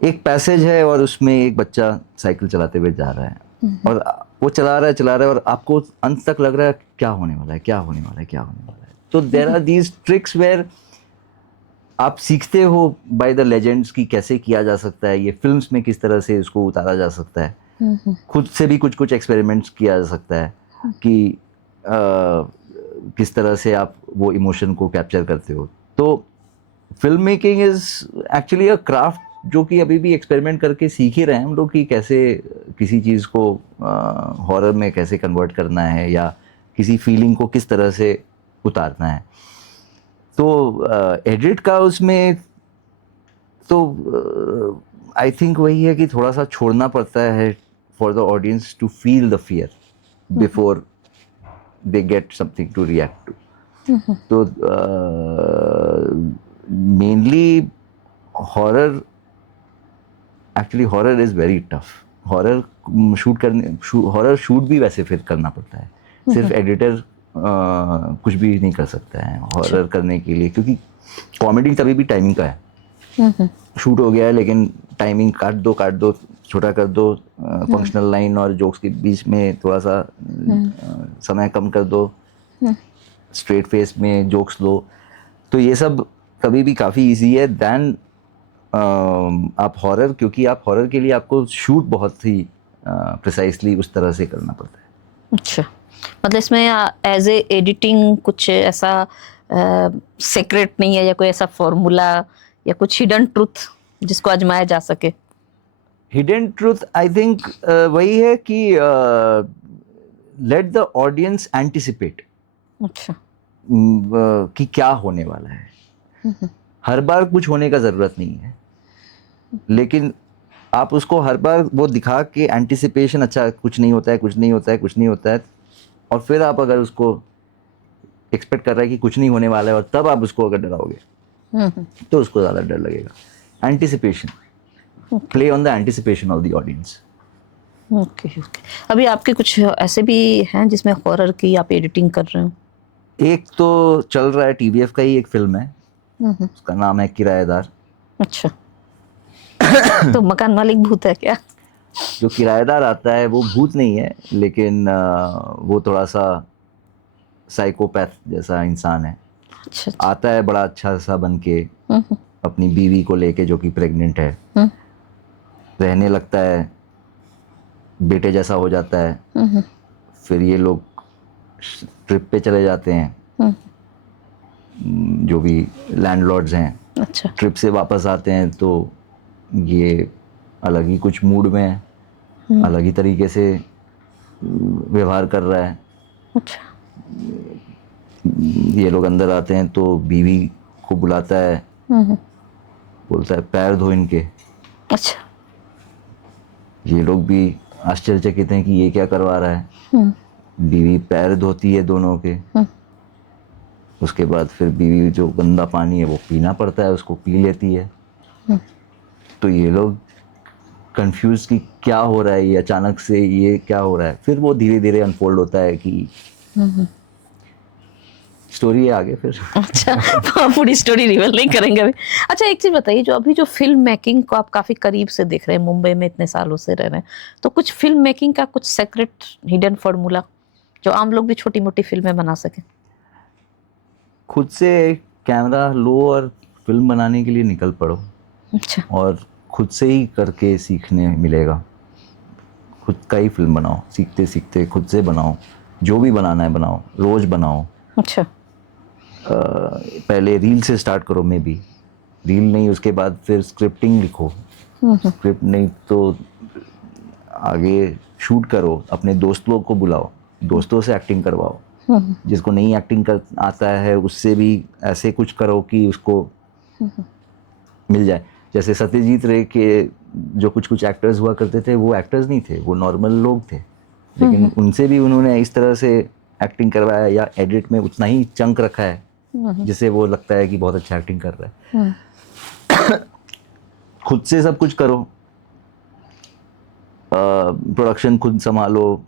एक पैसेज है और उसमें एक बच्चा साइकिल चलाते हुए जा रहा है और वो चला रहा है और आपको अंत तक लग रहा है क्या होने वाला है, क्या होने वाला है, क्या होने वाला है। तो there are these tricks where आप सीखते हो बाय द लेजेंड्स की कैसे किया जा सकता है, ये फिल्म्स में किस तरह से इसको उतारा जा सकता है। खुद से भी कुछ कुछ एक्सपेरिमेंट्स किया जा सकता है कि किस तरह से आप वो इमोशन को कैप्चर करते हो। तो film making is actually a craft जो कि अभी भी एक्सपेरिमेंट करके सीख ही रहे हैं हम लोग कि कैसे किसी चीज़ को हॉरर में कैसे कन्वर्ट करना है या किसी फीलिंग को किस तरह से उतारना है। तो एडिट का उसमें तो आई थिंक वही है कि थोड़ा सा छोड़ना पड़ता है for the audience to feel the fear before they get something to react to. तो mainly horror, actually horror is very tough. Horror horror shoot भी वैसे फिर करना पड़ता है, सिर्फ एडिटर कुछ भी नहीं कर सकता है हॉरर करने के लिए, क्योंकि कॉमेडी तभी भी टाइमिंग का है। शूट हो गया है लेकिन टाइमिंग काट दो, छोटा कर दो, फंक्शनल लाइन और जोक्स के बीच में थोड़ा सा समय कम कर दो, स्ट्रेट फेस में जोक्स लो। तो ये सब कभी भी काफ़ी इजी है दैन आप हॉरर, क्योंकि आप हॉरर के लिए आपको शूट बहुत ही प्रिसाइसली उस तरह से करना पड़ता है। अच्छा, मतलब इसमें एज ए एडिटिंग कुछ ऐसा सीक्रेट नहीं है या कोई ऐसा फॉर्मूला या कुछ हिडन ट्रूथ जिसको आजमाया जा सके? हिडन ट्रूथ आई थिंक वही है कि लेट द ऑडियंस एंटिसिपेट अच्छा। कि क्या होने वाला है। हर बार कुछ होने का ज़रूरत नहीं है, लेकिन आप उसको हर बार वो दिखा के एंटिसिपेशन, अच्छा कुछ नहीं होता है, कुछ नहीं होता है, कुछ नहीं होता है, और फिर आप अगर उसको एक्सपेक्ट कर रहे हैं कि कुछ नहीं होने वाला है और तब आप उसको अगर डराओगे तो उसको ज़्यादा डर लगेगा। Anticipation, play on the anticipation of the audience. Okay okay. अभी आपके कुछ ऐसे भी हैं जिसमें हॉरर की आप एडिटिंग कर रहे हो? एक तो चल रहा है, टीवीएफ का ही एक फिल्म है, उसका नाम है किराएदार। अच्छा। तो मकान मालिक भूत है क्या? जो किराएदार आता है वो भूत नहीं है, लेकिन वो थोड़ा सा साइकोपैथ जैसा इंसान है। अच्छा। आता है बड़ा अच्छा सा बन के अपनी बीवी को लेके जो कि प्रेग्नेंट है, रहने लगता है, बेटे जैसा हो जाता है। फिर ये लोग ट्रिप पे चले जाते हैं, जो भी लैंडलॉर्ड्स हैं। अच्छा। ट्रिप से वापस आते हैं तो ये अलग ही कुछ मूड में है, अलग ही तरीके से व्यवहार कर रहा है। अच्छा। ये लोग अंदर आते हैं तो बीवी को बुलाता है, बोलता है पैर धो इनके। अच्छा। ये लोग भी आश्चर्यचकित हैं कि ये क्या करवा रहा है। बीवी पैर धोती है दोनों के। उसके बाद फिर बीवी जो गंदा पानी है वो पीना पड़ता है, उसको पी लेती है। तो ये लोग कंफ्यूज कि क्या हो रहा है, ये अचानक से ये क्या हो रहा है। फिर वो धीरे धीरे अनफोल्ड होता है कि स्टोरी है आगे फिर। अच्छा, पूरी स्टोरी रिवील नहीं करेंगे अभी। अच्छा, एक चीज बताइए, जो अभी जो फिल्म मेकिंग को आप काफी करीब से देख रहे हैं, मुंबई में इतने सालों से रह रहे हैं, तो कुछ फिल्म मेकिंग का कुछ सीक्रेट हिडन फॉर्मूला जो आम लोग भी छोटी मोटी फिल्में बना सके? खुद से कैमरा लो और फिल्म बनाने के लिए निकल पड़ो। अच्छा। और खुद से ही करके सीखने मिलेगा। खुद का ही फिल्म बनाओ, सीखते सीखते खुद से बनाओ, जो भी बनाना है बनाओ, रोज बनाओ। अच्छा। पहले रील से स्टार्ट करो, मे बी रील नहीं, उसके बाद फिर स्क्रिप्टिंग लिखो। स्क्रिप्ट नहीं तो आगे शूट करो, अपने दोस्त लोग को बुलाओ, दोस्तों से एक्टिंग करवाओ। जिसको नहीं एक्टिंग कर आता है उससे भी ऐसे कुछ करो कि उसको मिल जाए। जैसे सत्यजीत रे के जो कुछ कुछ एक्टर्स हुआ करते थे, वो एक्टर्स नहीं थे, वो नॉर्मल लोग थे, लेकिन उनसे भी उन्होंने इस तरह से एक्टिंग करवाया या एडिट में उतना ही चंक रखा है जिससे वो लगता है कि बहुत अच्छा एक्टिंग कर रहा है। खुद से सब कुछ करो, प्रोडक्शन खुद संभालो,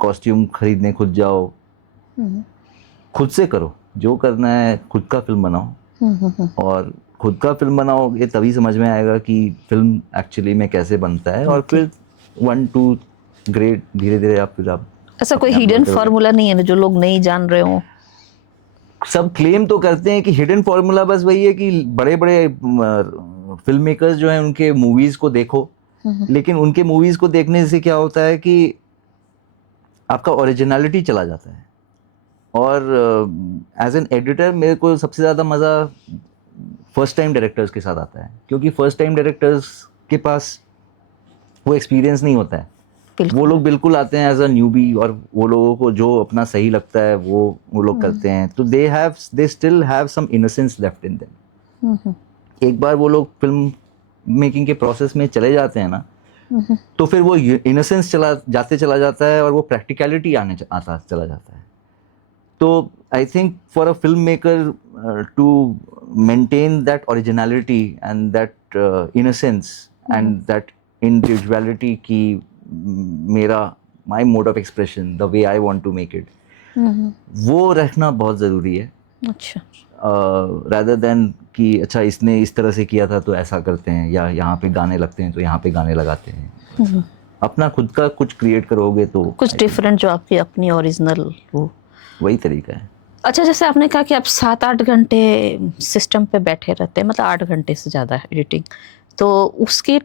कॉस्ट्यूम खरीदने खुद जाओ, खुद से करो, जो करना है खुद का फिल्म बनाओ। और खुद का फिल्म बनाओगे तभी समझ में आएगा कि फिल्म एक्चुअली में कैसे बनता है। और फिर 1 2 ग्रेड धीरे धीरे आप फिर आप ऐसा कोई हिडन फॉर्मूला नहीं है ना जो लोग नहीं जान रहे हो? सब क्लेम तो करते हैं कि हिडन फॉर्मूला बस वही है कि बड़े बड़े फिल्म मेकर्स जो हैं उनके मूवीज को देखो, लेकिन उनके मूवीज को देखने से क्या होता है कि आपका ओरिजिनलिटी चला जाता है। और एज एन एडिटर मेरे को सबसे ज़्यादा मज़ा फर्स्ट टाइम डायरेक्टर्स के साथ आता है, क्योंकि फर्स्ट टाइम डायरेक्टर्स के पास वो एक्सपीरियंस नहीं होता है। वो लोग बिल्कुल आते हैं एज अ न्यूबी, और वो लोगों को जो अपना सही लगता है वो लोग करते हैं, तो they still have some innocence left in them. एक बार वो लोग फिल्म मेकिंग के प्रोसेस में चले जाते हैं ना, तो फिर वो इनोसेंस चला जाता है और वो प्रैक्टिकलिटी आता चला जाता है। तो I think for a film maker to maintain that originality and that innocence and that individuality की मेरा my mode of expression, the way I want to make it, वो रखना बहुत ज़रूरी है। अच्छा, rather देन कि अच्छा इसने इस तरह से किया था तो ऐसा करते हैं, या यहाँ पे गाने लगते हैं तो यहाँ पे गाने लगाते हैं। अपना खुद का कुछ क्रिएट करोगे तो कुछ डिफरेंट जो आपकी अपनी ओरिजिनल हो, वही तरीका है। अच्छा, जैसे आपने कहा कि आप 7-8 घंटे सिस्टम पे बैठे रहते हैं, मतलब 8 घंटे से ज़्यादा एडिटिंग, तो उसके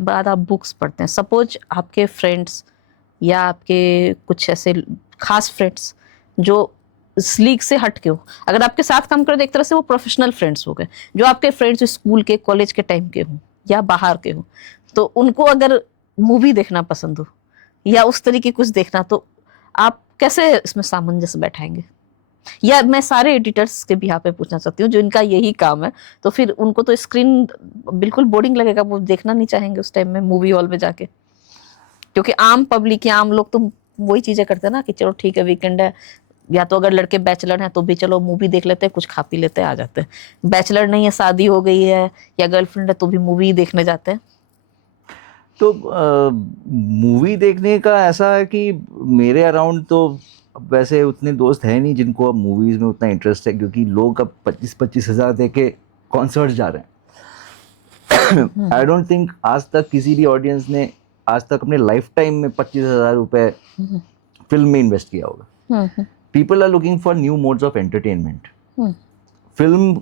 बाद आप बुक्स पढ़ते हैं। सपोज आपके फ्रेंड्स या आपके कुछ ऐसे खास फ्रेंड्स जो इस लीग से हट के हो, अगर आपके साथ काम कर, एक तरह से वो प्रोफेशनल फ्रेंड्स हो गए, जो आपके फ्रेंड्स स्कूल के, कॉलेज के टाइम के हो या बाहर के हो, तो उनको अगर मूवी देखना पसंद हो या उस तरीके कुछ देखना, तो आप कैसे इसमें सामंजस्य बैठाएंगे? या मैं सारे एडिटर्स के भी यहाँ पे पूछना चाहती हूँ जो इनका यही काम है, तो फिर उनको तो स्क्रीन बिल्कुल बोरिंग लगेगा, वो देखना नहीं चाहेंगे उस टाइम में मूवी हॉल में जाके, क्योंकि आम पब्लिक या आम लोग तो वही चीजें करते हैं ना कि चलो ठीक है वीकेंड है, या तो अगर लड़के बैचलर हैं तो भी चलो मूवी देख लेते हैं, कुछ खा पी लेते हैं, आ जाते हैं। बैचलर नहीं है, शादी हो गई है या गर्लफ्रेंड है, तो भी मूवी देखने जाते हैं। तो मूवी देखने का ऐसा है कि मेरे अराउंड तो वैसे उतने दोस्त हैं नहीं जिनको अब मूवीज़ में उतना इंटरेस्ट है, क्योंकि लोग अब 25-25 हज़ार दे के कॉन्सर्ट जा रहे हैं। आई डोंट थिंक आज तक किसी भी ऑडियंस ने आज तक अपने लाइफ टाइम में 25,000 रुपए फिल्म में इन्वेस्ट किया होगा। People are looking for new modes of entertainment. Film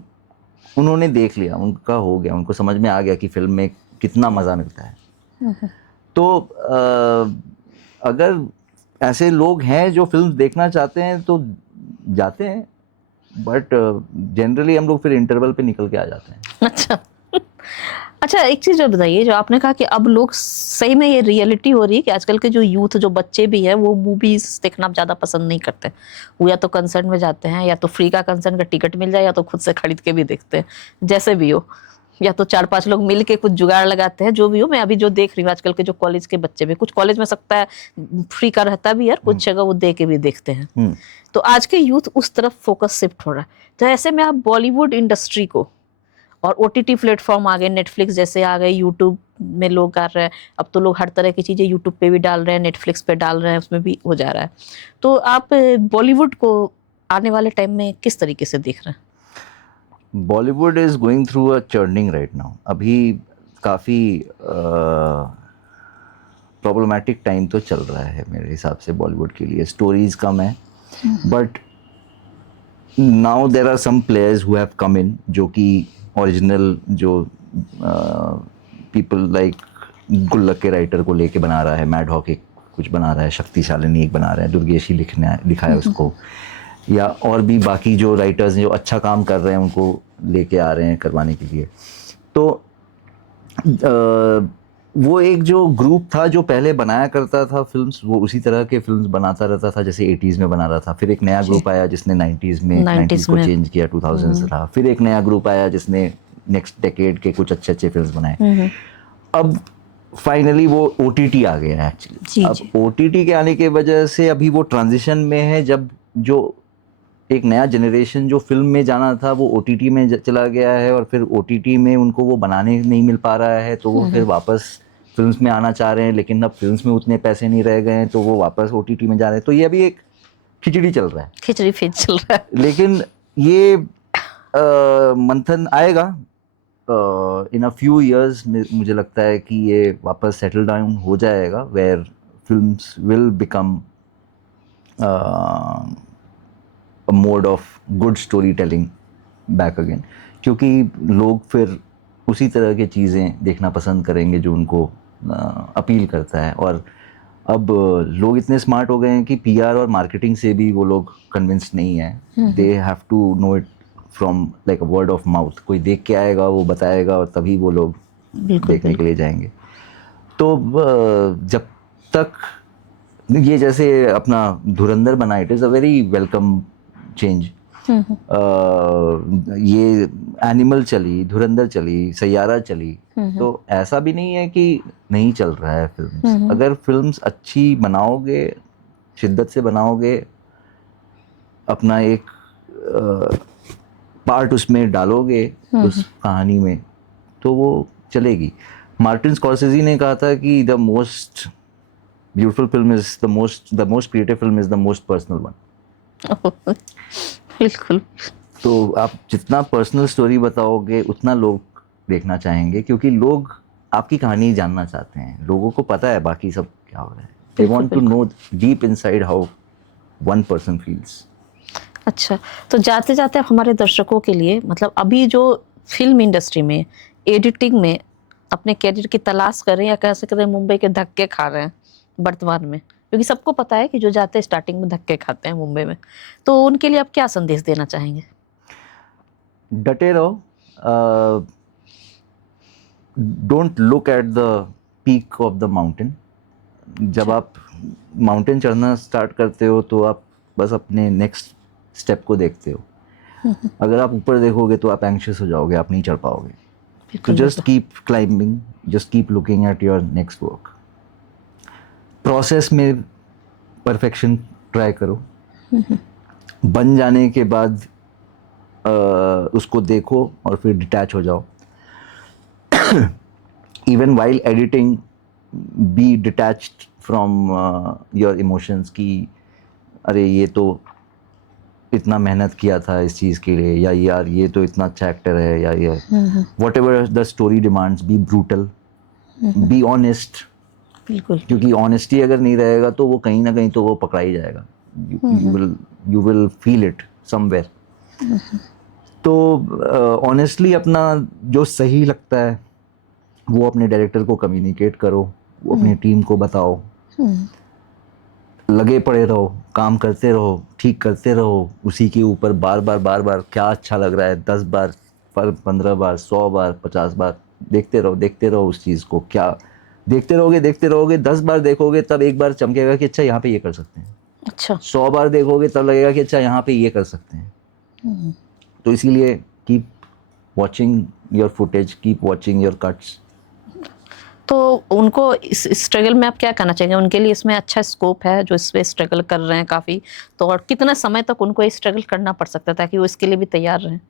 उन्होंने देख लिया, उनका हो गया, उनको समझ में आ गया कि फिल्म में कितना मज़ा मिलता है। तो अगर ऐसे लोग हैं जो फिल्म देखना चाहते हैं तो जाते हैं, बट जनरली हम लोग फिर इंटरवल पे निकल के आ जाते हैं। अच्छा, अच्छा, एक चीज और बताइए, जो आपने कहा कि अब लोग सही में ये रियलिटी हो रही है कि आजकल के जो यूथ, जो बच्चे भी हैं, वो मूवीज देखना ज्यादा पसंद नहीं करते। वो या तो कंसर्ट में जाते हैं, या तो फ्री का कंसर्ट का टिकट मिल जाए, या तो खुद से खरीद के भी देखते हैं, जैसे भी हो, या तो 4-5 लोग मिल के कुछ जुगाड़ लगाते हैं, जो भी हो। मैं अभी जो देख रही हूँ आजकल के जो कॉलेज के बच्चे भी, कुछ कॉलेज में सकता है फ्री का रहता भी है, कुछ जगह वो दे के भी देखते हैं। तो आज के यूथ उस तरफ फोकस शिफ्ट हो रहा है। तो ऐसे में आप बॉलीवुड इंडस्ट्री को, और ओटीटी प्लेटफॉर्म आ गए, नेटफ्लिक्स जैसे आ गए, यूट्यूब में लोग कर रहे हैं, अब तो लोग हर तरह की चीज़ें यूट्यूब पे भी डाल रहे हैं, नेटफ्लिक्स पे डाल रहे हैं, उसमें भी हो जा रहा है। तो आप बॉलीवुड को आने वाले टाइम में किस तरीके से देख रहे हैं? Bollywood is going through a churning right now. अभी काफ़ी प्रॉब्लमैटिक टाइम तो चल रहा है मेरे हिसाब से बॉलीवुड के लिए। स्टोरीज कम है, but now there are some players who have come in, जो कि ओरिजिनल, जो पीपल लाइक गुल्लक के राइटर को लेके बना रहा है, मैड हॉक एक कुछ बना रहा है, शक्तिशालिनी एक बना रहा है, दुर्गेश ही लिखा है उसको, या और भी बाकी जो राइटर्स हैं जो अच्छा काम कर रहे हैं उनको लेके आ रहे हैं करवाने के लिए। तो वो एक जो ग्रुप था जो पहले बनाया करता था फिल्म्स, वो उसी तरह के फिल्म्स बनाता रहता था जैसे 80s में बना रहा था। फिर एक नया ग्रुप आया जिसने 90s को चेंज किया, 2000s रहा। फिर एक नया ग्रुप आया जिसने नेक्स्ट डेकेड के कुछ अच्छे अच्छे फिल्म्स बनाए। अब फाइनली वो OTT आ गया है एक्चुअली। अब OTT के आने के वजह से अभी वो ट्रांजिशन में है, जब जो एक नया जनरेशन जो फिल्म में जाना था वो OTT में चला गया है, और फिर OTT में उनको वो बनाने नहीं मिल पा रहा है, तो वो फिर वापस फिल्म्स में आना चाह रहे हैं, लेकिन अब फिल्म्स में उतने पैसे नहीं रह गए हैं, तो वो वापस OTT में जा रहे हैं। तो ये अभी एक खिचड़ी चल रहा है, खिचड़ी फेंच चल रहा है। लेकिन ये मंथन आएगा इन अ फ्यू इयर्स। मुझे लगता है कि ये वापस सेटल डाउन हो जाएगा, where films will become mode of good story telling back again, क्योंकि लोग फिर उसी तरह की चीज़ें देखना पसंद करेंगे जो उनको अपील करता है। और अब लोग इतने स्मार्ट हो गए हैं कि पीआर और मार्केटिंग से भी वो लोग कन्विंस्ड नहीं है, they have to know it from like a word of mouth. कोई देख के आएगा, वो बताएगा, और तभी वो लोग बिल्कुल देखने के लिए जाएंगे। तो जब तक ये जैसे अपना धुरंधर बना, it is a very welcome change. ये एनिमल चली, धुरंधर चली, सैयारा चली, तो ऐसा भी नहीं है कि नहीं चल रहा है फिल्म्स। अगर फिल्म्स अच्छी बनाओगे, शिद्दत से बनाओगे, अपना एक पार्ट उसमें डालोगे उस कहानी में, तो वो चलेगी। मार्टिन स्कॉर्सेज़ी ने कहा था कि the most beautiful film is the most creative film is the most personal one. बिल्कुल। तो आप जितना पर्सनल स्टोरी बताओगे उतना लोग देखना चाहेंगे, क्योंकि लोग आपकी कहानी जानना चाहते हैं। लोगों को पता है बाकी सब क्या हो रहा है, they want to know deep inside how one person feels. अच्छा, तो जाते जाते आप हमारे दर्शकों के लिए, मतलब अभी जो फिल्म इंडस्ट्री में एडिटिंग में अपने कैरियर की तलाश कर रहे हैं, या कह सकते हैं मुंबई के धक्के खा रहे हैं वर्तमान में, क्योंकि सबको पता है कि जो जाते हैं स्टार्टिंग में धक्के खाते हैं मुंबई में, तो उनके लिए आप क्या संदेश देना चाहेंगे? डटे रहो, don't look at the peak of the mountain. जब आप माउंटेन चढ़ना स्टार्ट करते हो तो आप बस अपने नेक्स्ट स्टेप को देखते हो। अगर आप ऊपर देखोगे तो आप एंग्शियस हो जाओगे, आप नहीं चढ़ पाओगे। तो just keep climbing, just keep looking at your next work. Process में परफेक्शन ट्राई करो, बन जाने के बाद उसको देखो और फिर डिटैच हो जाओ। Even while editing be detached from your emotions, कि अरे ये तो इतना मेहनत किया था इस चीज़ के लिए, या यार ये तो इतना अच्छा एक्टर है, या ये whatever the story demands, be brutal, be honest. बिल्कुल, क्योंकि ऑनेस्टी अगर नहीं रहेगा तो वो कहीं ना कहीं तो वो पकड़ा ही जाएगा। You will feel it somewhere. तो ऑनेस्टली अपना जो सही लगता है वो अपने डायरेक्टर को कम्युनिकेट करो, वो अपनी टीम को बताओ, लगे पड़े रहो, काम करते रहो, ठीक करते रहो, उसी के ऊपर बार बार क्या अच्छा लग रहा है 10 बार, 15 बार, 100 बार, 50 बार देखते रहो उस चीज़ को। क्या देखते रहोगे 10 बार देखोगे तब एक बार चमकेगा कि अच्छा यहाँ पे ये कर सकते हैं। अच्छा, 100 बार देखोगे तब लगेगा कि अच्छा यहाँ पे ये कर सकते हैं। तो इसीलिए keep watching your footage, keep watching your cuts. तो उनको इस स्ट्रगल में आप क्या कहना चाहेंगे? उनके लिए इसमें अच्छा स्कोप है जो इस पे स्ट्रगल कर रहे हैं काफ़ी, तो और कितना समय तक उनको ये स्ट्रगल करना पड़ सकता है ताकि वो इसके लिए भी तैयार रहें?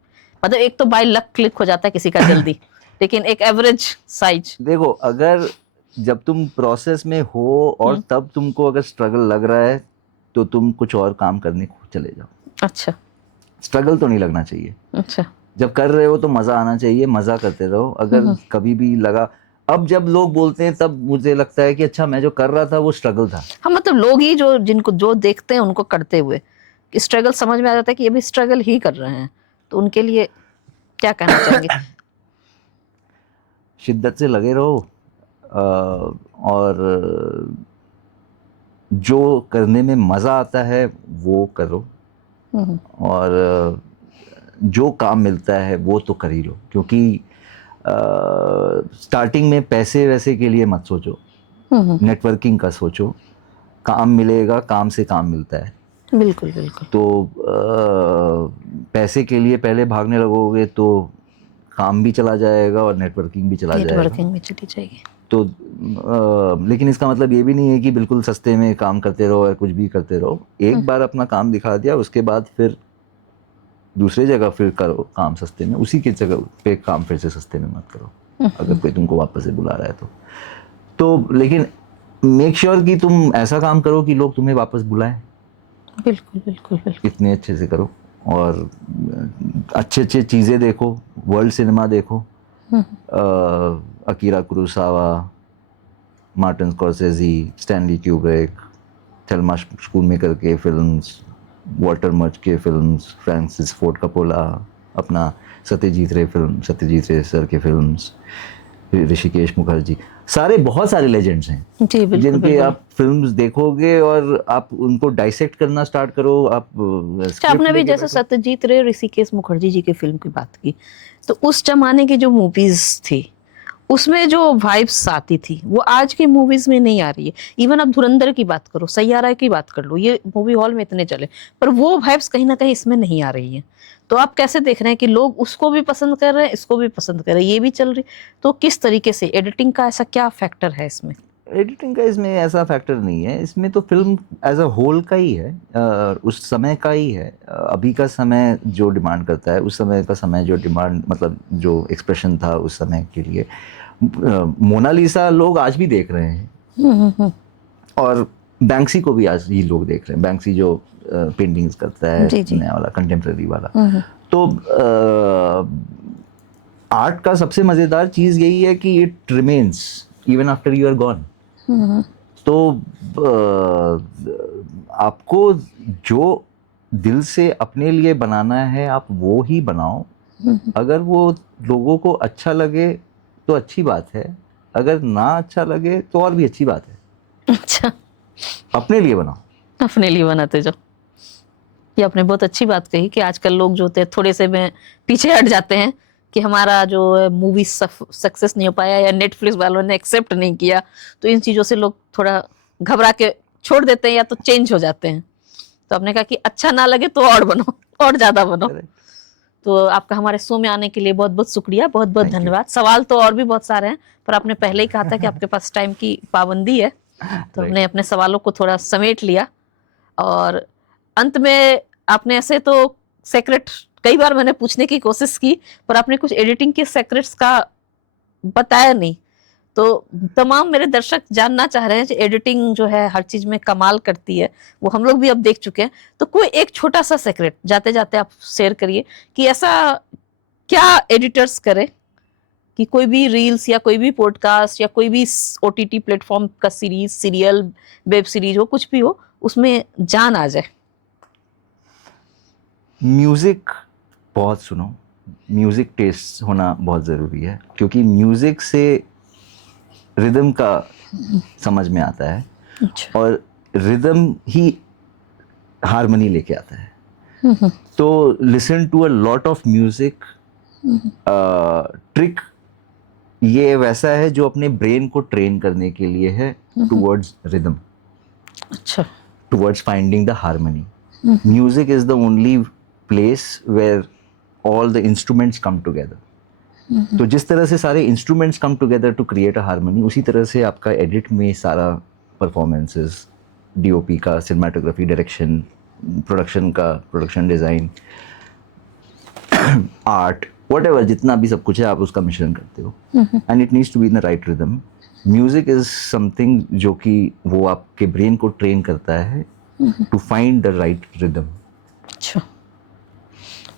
मतलब एक तो बाय लक क्लिक हो जाता है किसी का जल्दी, लेकिन एक एवरेज साइज। देखो, अगर जब तुम प्रोसेस में हो और तब तुमको अगर स्ट्रगल लग रहा है तो तुम कुछ और काम करने को चले जाओ। अच्छा, स्ट्रगल तो नहीं लगना चाहिए। अच्छा। जब कर रहे हो तो मज़ा आना चाहिए, मज़ा करते रहो। अगर कभी भी लगा, अब जब लोग बोलते हैं तब मुझे लगता है कि अच्छा मैं जो कर रहा था वो स्ट्रगल था। हाँ, मतलब लोग ही जो जिनको जो देखते हैं उनको करते हुए स्ट्रगल समझ में आ जाता है कि ये भी स्ट्रगल ही कर रहे हैं, तो उनके लिए क्या कहना चाहेंगे? शिद्दत से लगे रहो, और जो करने में मज़ा आता है वो करो, और जो काम मिलता है वो तो कर ही लो। क्योंकि स्टार्टिंग में पैसे वैसे के लिए मत सोचो, नेटवर्किंग का सोचो। काम मिलेगा, काम से काम मिलता है। बिल्कुल, बिल्कुल। तो पैसे के लिए पहले भागने लगोगे तो काम भी चला जाएगा और नेटवर्किंग भी चला जाएगा। नेटवर्किंग में चली जाएगी। तो लेकिन इसका मतलब ये भी नहीं है कि बिल्कुल सस्ते में काम करते रहो या कुछ भी करते रहो। एक बार अपना काम दिखा दिया, उसके बाद फिर दूसरी जगह फिर करो काम सस्ते में, उसी की जगह पे काम फिर से सस्ते में मत करो अगर कोई तुमको वापस से बुला रहा है तो लेकिन मेक श्योर कि तुम ऐसा काम करो कि लोग तुम्हें वापस बुलाएं। बिल्कुल, बिल्कुल, बिल्कुल। इतने अच्छे से करो और अच्छे अच्छे चीज़ें देखो, वर्ल्ड सिनेमा देखो, Akira Kurosawa, Martin Scorsese, Stanley Kubrick, Thelma Schoonmaker के फिल्म्स, वॉल्टर मर्च के फिल्म्स, फ्रांसिस फोर्ड कपोला, अपना सत्यजीत रे फिल्म, सत्यजीत रे सर के फिल्म्स, ऋषिकेश मुखर्जी, सारे बहुत सारे लेजेंड्स हैं जी बिल्कुल जिनके बिल्कुल। आप फिल्म्स देखोगे और आप उनको डाइसेक्ट करना स्टार्ट करो, आप अच्छा, स्क्रिप्ट आपने भी लेके जैसे बैठो। सत्यजीत रे, ऋषिकेश मुखर्जी जी की फिल्म की बात की, तो उस जमाने की जो मूवीज थी उसमें जो वाइब्स आती थी वो आज की मूवीज में नहीं आ रही है। इवन आप धुरंधर की बात करो, सैयारा की बात कर लो, ये मूवी हॉल में इतने चले, पर वो वाइब्स कहीं ना कहीं इसमें नहीं आ रही है। तो आप कैसे देख रहे हैं कि लोग उसको भी पसंद कर रहे हैं, इसको भी पसंद कर रहे हैं, ये भी चल रही, तो किस तरीके से एडिटिंग का ऐसा क्या फैक्टर है इसमें? एडिटिंग का इसमें ऐसा फैक्टर नहीं है, इसमें तो फिल्म एज अ होल का ही है, उस समय का ही है। अभी का समय जो डिमांड करता है, उस समय का समय जो डिमांड, मतलब जो एक्सप्रेशन था उस समय के लिए, मोनालिसा लोग आज भी देख रहे हैं, हम्म। और बैंक्सी को भी आज ही लोग देख रहे हैं। बैंक्सी जो पेंटिंग्स करता है, जी जी। नया वाला कंटेम्प्रेरी वाला। तो आर्ट का सबसे मज़ेदार चीज़ यही है कि it remains even after you are gone. तो आपको जो दिल से अपने लिए बनाना है आप वो ही बनाओ। अगर वो लोगों को अच्छा लगे तो अच्छी बात है, अगर ना अच्छा लगे तो और भी अच्छी बात है। अच्छा, अपने लिए बनाओ। अपने लिए बनाते जाओ। ये आपने बहुत अच्छी बात कही कि आजकल लोग जो होते हैं थोड़े से में पीछे हट जाते हैं कि हमारा जो मूवी सक्सेस नहीं हो पाया या नेटफ्लिक्स वालों ने एक्सेप्ट नहीं किया, तो इन चीज़ों से लोग थोड़ा घबरा के छोड़ देते हैं या तो चेंज हो जाते हैं। तो आपने कहा कि अच्छा ना लगे तो और बनो, और ज़्यादा बनो। तो आपका हमारे शो में आने के लिए बहुत बहुत शुक्रिया, बहुत बहुत Thank you. धन्यवाद। सवाल तो और भी बहुत सारे हैं, पर आपने पहले ही कहा था कि आपके पास टाइम की पाबंदी है, तो हमने अपने सवालों को थोड़ा समेट लिया। और अंत में आपने ऐसे तो सेक्रेट कई बार मैंने पूछने की कोशिश की, पर आपने कुछ एडिटिंग के सेक्रेट्स का बताया नहीं। तो तमाम मेरे दर्शक जानना चाह रहे हैं कि एडिटिंग जो है हर चीज में कमाल करती है, वो हम लोग भी अब देख चुके हैं। तो कोई एक छोटा सा सेक्रेट जाते जाते आप शेयर करिए कि ऐसा क्या एडिटर्स करें कि कोई भी रील्स या कोई भी पॉडकास्ट या कोई भी ओटीटी प्लेटफॉर्म का सीरीज, सीरियल, वेब सीरीज हो, कुछ भी हो, उसमें जान आ जाए। म्यूज़िक बहुत सुनो, म्यूज़िक टेस्ट होना बहुत ज़रूरी है, क्योंकि म्यूज़िक से रिदम का समझ में आता है, अच्छा। और रिदम ही हारमोनी लेके आता है। तो listen to a lot of music. Trick ये वैसा है जो अपने ब्रेन को ट्रेन करने के लिए है टुवर्ड्स रिदम, अच्छा। towards finding the harmony. Music is the only place where all the instruments come together. तो जिस तरह से सारे instruments come together to create a harmony, उसी तरह से आपका एडिट में सारा परफॉर्मेंसेस, डीओपी का, सिनेमाटोग्राफी, डायरेक्शन, प्रोडक्शन का, प्रोडक्शन डिज़ाइन, आर्ट, व्हाटएवर जितना भी सब कुछ है, आप उसका मिश्रण करते हो, and it needs to be in the right rhythm. Music is something जो कि वो आपके ब्रेन को ट्रेन करता है to find the right rhythm. अच्छा,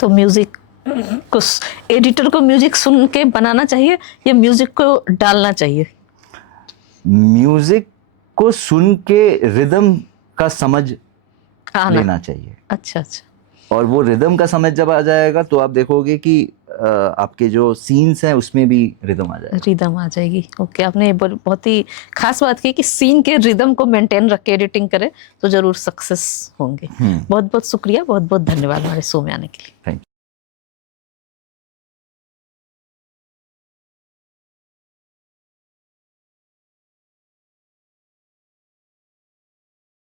तो म्यूजिक को, एडिटर को म्यूजिक सुन के बनाना चाहिए या म्यूजिक को डालना चाहिए? म्यूजिक को सुन के रिदम का समझ आना। लेना चाहिए, अच्छा अच्छा। और वो रिदम का समझ जब आ जाएगा तो आप देखोगे कि आपके जो सीन्स हैं उसमें भी रिदम आ जाएगा, रिदम आ जाएगी। ओके, आपने ये बहुत ही खास बात की कि सीन के रिदम को मेंटेन रख के एडिटिंग करें तो जरूर सक्सेस होंगे। बहुत बहुत शुक्रिया, बहुत बहुत धन्यवाद हमारे शो में आने के लिए। Thank you.